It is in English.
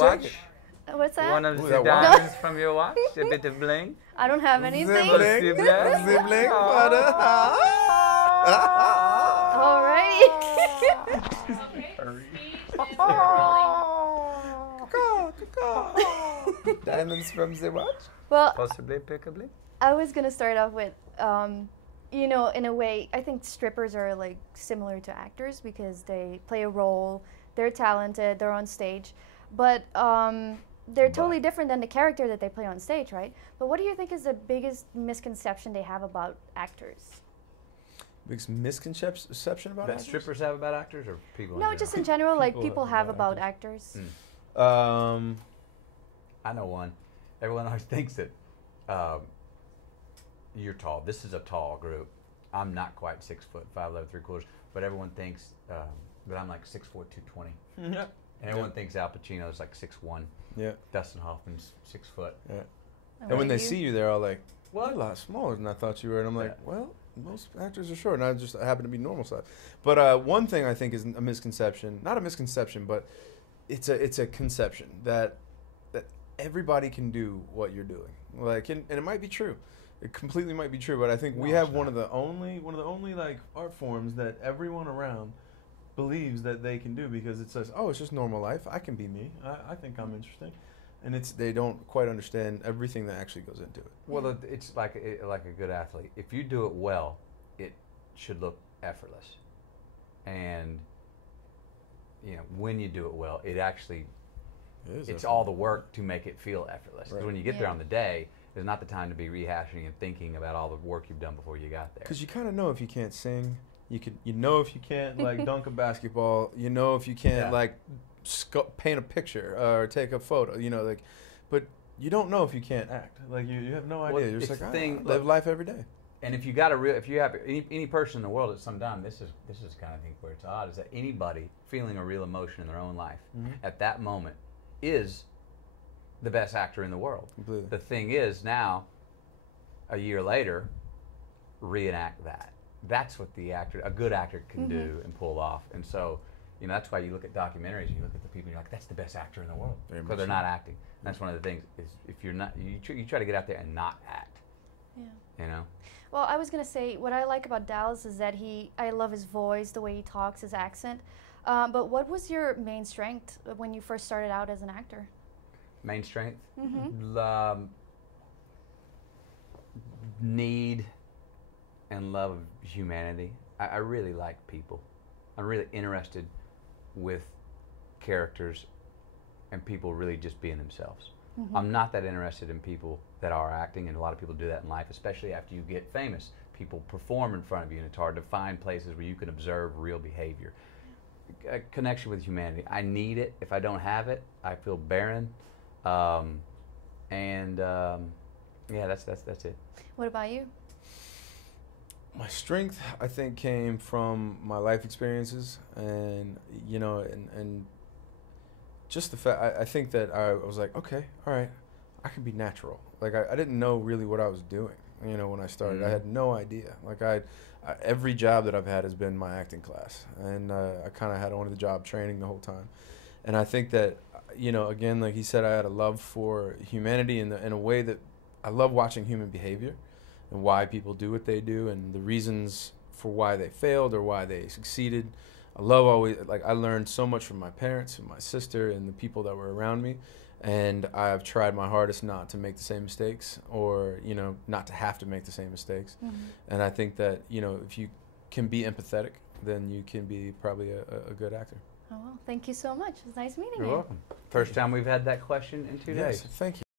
watch? What's that? One of Ooh, the that watch. diamonds from your watch? A bit of bling? I don't have anything. Sibling. Sibling. Sibling. Alrighty. Diamonds from the watch? Well, Possibly, pickably? I was gonna start off with, you know, in a way, I think strippers are like similar to actors because they play a role, they're talented, they're on stage, but they're totally different than the character that they play on stage, right? But what do you think is the biggest misconception they have about actors? Biggest misconception about That actors? strippers have about actors or people? No, just in general, like People people have have about about actors. I know one. Everyone always thinks that you're tall. This is a tall group. I'm not quite 6 foot, 5'11", 3/4", but everyone thinks that I'm like 6'4", 220. Yeah. And everyone thinks Al Pacino's like 6'1". Yeah. Dustin Hoffman's 6 foot. Yeah. And And when what they do you- see you, they're all like, What? "You're a lot smaller than I thought you were." And I'm like, Yeah. well, most actors are short, and I just happen to be normal size. But one thing I think is a misconception, not a misconception, but it's a conception that everybody can do what you're doing. Like, and it might be true. It completely might be true, but I think we No, have it's one of the only like art forms that everyone around believes that they can do because it says, "Oh, it's just normal life. I can be me. I think I'm interesting." And they don't quite understand everything that actually goes into it. Well, it's like a good athlete. If you do it well, it should look effortless. And you know, when you do it well, it actually it's all the work to make it feel effortless. Because Right. when you get there Yeah. on the day, there's not the time to be rehashing and thinking about all the work you've done before you got there. Because you kind of know if you can't sing, you know if you can't like dunk a basketball, you know if you can't Yeah. like paint a picture or take a photo, you know, like, but you don't know if you can't act. Like you have no idea. Well, You're just it's like, the thing, I live look, life every day. And if you got if you have any person in the world at some time, this is kind of, I think, where it's odd, is that anybody feeling a real emotion in their own life at that moment is the best actor in the world. Completely. The thing is now, a year later, reenact that. That's what a good actor can do and pull off. And so, you know, that's why you look at documentaries and you look at the people and you're like, that's the best actor in the world. Very Because much they're so. not acting. That's one of the things is if you're not, you try to get out there and not act. Yeah. You know? Well, I was gonna say what I like about Dallas is that I love his voice, the way he talks, his accent. But what was your main strength when you first started out as an actor? Main strength? Mm-hmm. Need and love of humanity. I really like people. I'm really interested with characters and people really just being themselves. Mm-hmm. I'm not that interested in people that are acting, and a lot of people do that in life, especially after you get famous. People perform in front of you, and it's hard to find places where you can observe real behavior. A connection with humanity. I need it. If I don't have it, I feel barren. Yeah, that's it. What about you? My strength, I think, came from my life experiences, and you know, and just the fact. I think that I was like, okay, all right, I can be natural. Like I didn't know really what I was doing. You know, when I started, I had no idea. Like every job that I've had has been my acting class, and I kind of had on the job training the whole time. And I think that, you know, again, like he said, I had a love for humanity in a way that I love watching human behavior and why people do what they do and the reasons for why they failed or why they succeeded. I learned so much from my parents and my sister and the people that were around me. And I've tried my hardest not to make the same mistakes or, you know, not to have to make the same mistakes. Mm-hmm. And I think that, you know, if you can be empathetic, then you can be probably a good actor. Oh, well, thank you so much. It was nice meeting You're you. welcome. First time we've had that question in 2 days. Yes, thank you.